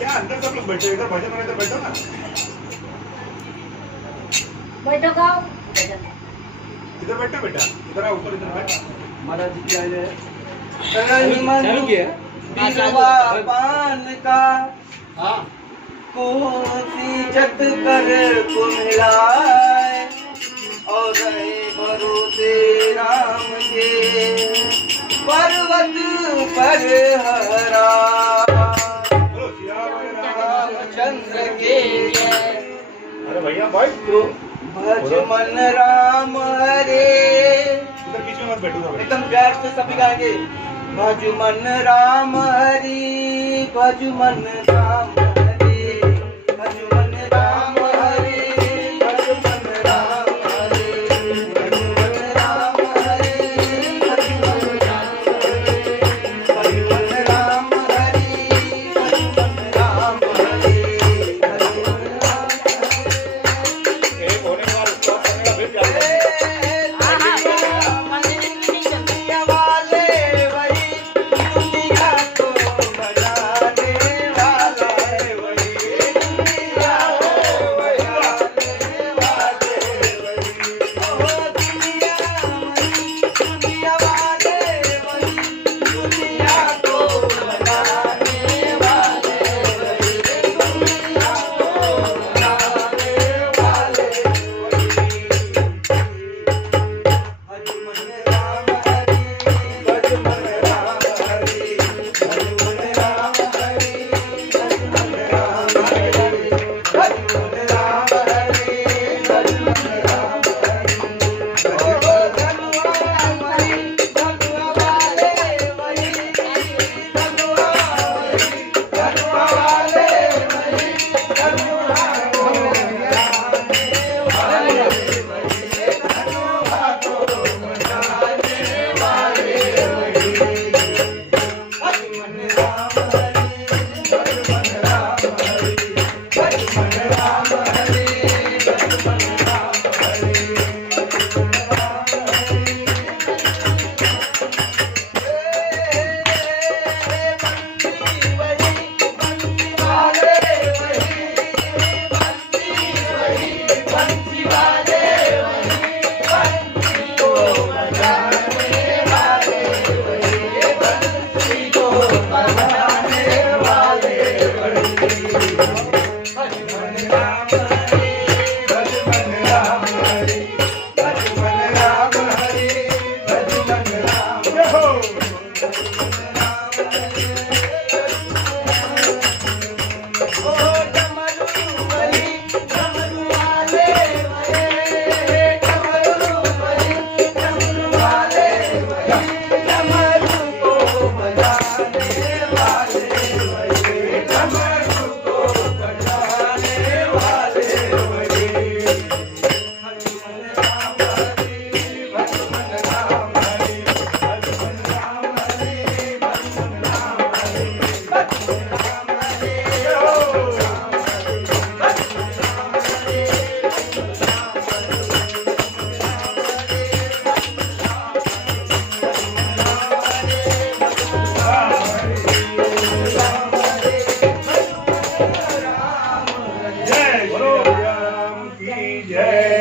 क्या अंदर सब लोग बैठे इधर भजन में, इधर बैठो ना। बैठो गाओ। इधर बैठो बेटा, इधर आओ ऊपर, इधर बैठ। महाराज जी की आए हैं चालू किया बिरवा पान का हाँ कोसी जत कर को मिलाए और रहे भरोसे राम के पर्वत पर हरा बोलो सिया रामचंद्र के अरे भैया भाई तो भज मन राम हरे। इधर बीच में मत बैठो ना। एकदम प्यार से सभी गाएंगे। भज मन राम हरि भज मन राम